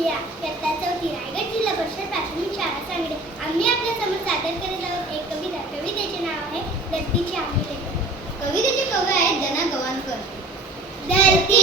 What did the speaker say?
प्रिया इयत्ता चौथी रायगड जिल्हा परिषद प्राथमिक शाळा सांगली आम्ही आपल्यासमोर सादर करीत आहोत एक कविता. कवितेचे नाव आहे धरतीचे आम्ही लेखक कवितेचे कवी आहेत जना गवाणकर धरती